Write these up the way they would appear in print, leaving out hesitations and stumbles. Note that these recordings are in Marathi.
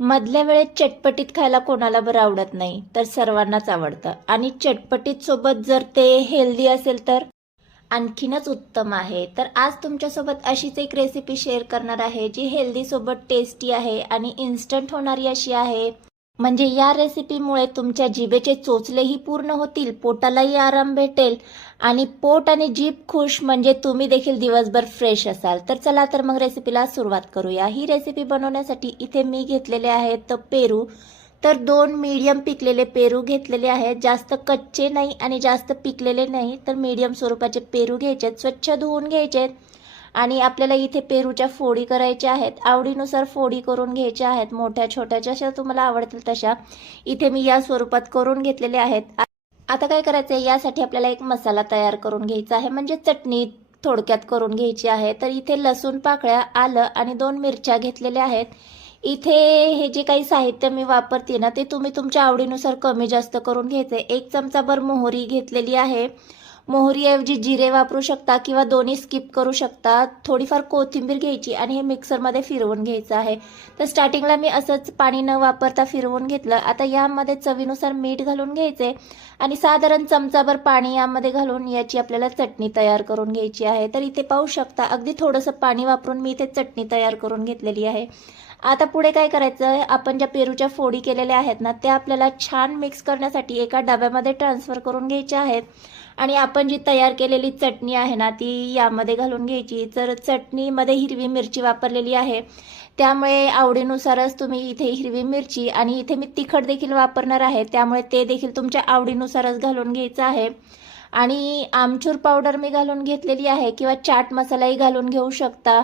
मधल्या वेळेत चटपटीत खायला कोणाला बरं आवडत नाही, तर सर्वांनाच आवडतं. आणि चटपटीत सोबत जर ते हेल्दी असेल तर आणखीनच उत्तम आहे. तर आज तुमच्यासोबत अशीच एक रेसिपी शेअर करणार आहे, जी हेल्दी सोबत टेस्टी आहे आणि इन्स्टंट होणारी अशी आहे. म्हणजे या रेसिपीमुळे तुमच्या जिभेचे चोचलेही पूर्ण होतील, पोटालाही आराम भेटेल आणि पोट आणि जीभ खुश, म्हणजे तुम्ही देखील दिवसभर फ्रेश असाल. तर चला तर मग रेसिपीला सुरुवात करूया. ही रेसिपी बनवण्यासाठी इथे मी घेतलेले आहेत पेरू. तर 2 मीडियम पिकलेले पेरू घेतलेले आहेत. जास्त कच्चे नाही आणि जास्त पिकलेले नाही, तर मीडियम स्वरूपाचे पेरू घ्यायचे, स्वच्छ धुवून घ्यायचे. आणि आपल्याला इथे पेरूच्या फोडी करायच्या आहेत. आवडीनुसार फोडी करून घ्यायच्या आहेत, मोठ्या छोट्या जशा तुम्हाला आवडतील तशा. इथे मी या स्वरूपात करून घेतलेले आहेत. आता काय करायचं आहे, यासाठी आपल्याला एक मसाला तयार करून घ्यायचा आहे, म्हणजे चटणी थोडक्यात करून घ्यायची आहे. तर इथे लसूण पाकळ्या, आलं आणि 2 मिरच्या घेतलेल्या आहेत. इथे हे जे काही साहित्य मी वापरते ना, ते तुम्ही तुमच्या आवडीनुसार कमी जास्त करून घ्यायचे. 1 चमचाभर मोहरी घेतलेली आहे. मोहरीऐवजी जिरे वापरू शकता किंवा दोन्ही स्किप करू शकता. थोडीफार कोथिंबीर घ्यायची आणि हे मिक्सरमध्ये फिरवून घ्यायचं आहे. तर स्टार्टिंगला मी असंच पाणी न वापरता फिरवून घेतलं. आता यामध्ये चवीनुसार मीठ घालून घ्यायचे आणि साधारण चमचाभर पाणी यामध्ये घालून याची आपल्याला चटणी तयार करून घ्यायची आहे. तर इथे पाहू शकता, अगदी थोडंसं पाणी वापरून मी इथे चटणी तयार करून घेतलेली आहे. आता पुढे काय करायचं आहे, आपण ज्या पेरूच्या फोडी केलेल्या आहेत ना, त्या आपल्याला छान मिक्स करण्यासाठी एका डब्यामध्ये ट्रान्सफर करून घ्यायच्या आहेत. आणि आपण जी तयार केलेली चटणी आहे ना, ती यामध्ये घालून घ्यायची. तर चटणीमध्ये हिरवी मिरची वापरलेली आहे, त्यामुळे आवडीनुसारच तुम्ही इथे हिरवी मिरची, आणि इथे मी तिखट देखील वापरणार आहे, त्यामुळे ते देखील तुमच्या आवडीनुसारच घालून घ्यायचं आहे. आणि आमचूर पावडर मी घालून घेतलेली आहे किंवा चाट मसालाही घालून घेऊ शकता.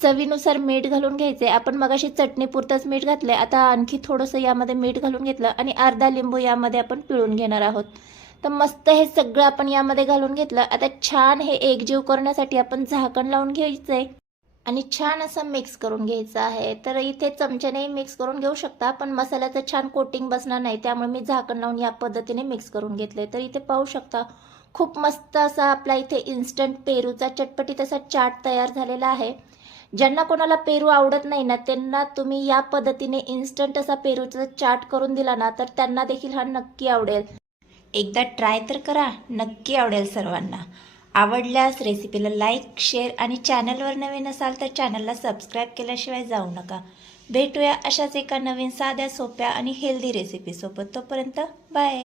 चवीनुसार मीठ घालून घ्यायचे. आपण मगाशी चटणीपुरतंच मीठ घातले, आता आणखी थोडंसं यामध्ये मीठ घालून घेतलं आणि अर्धा लिंबू यामध्ये आपण पिळून घेणार आहोत. तर मस्त हे सगळं आपण यामध्ये घालून घेतलं. आता छान हे एकजीव करण्यासाठी आपण झाकण लावून घ्यायचं आहे आणि छान असं मिक्स करून घ्यायचं आहे. तर इथे चमच्याने मिक्स करून घेऊ शकता, पण मसाल्याचं छान कोटिंग बसणार नाही, त्यामुळे मी झाकण लावून या पद्धतीने मिक्स करून घेतले. तर इथे पाहू शकता, खूप मस्त असा आपला इथे इन्स्टंट पेरूचा चटपटीत असा चाट तयार झालेला आहे. ज्यांना कोणाला पेरू आवडत नाही ना, त्यांना तुम्ही या पद्धतीने इन्स्टंट असा पेरूचा चाट करून दिला ना, तर त्यांना देखील हा नक्की आवडेल. एकदा ट्राय तर करा, नक्की आवडेल सर्वांना. आवडल्यास रेसिपीला लाईक, शेअर आणि चॅनलवर नवीन असाल तर चॅनलला सबस्क्राईब केल्याशिवाय जाऊ नका. भेटूया अशाच एका नवीन साध्या, सोप्या आणि हेल्दी रेसिपीसोबत. तोपर्यंत बाय.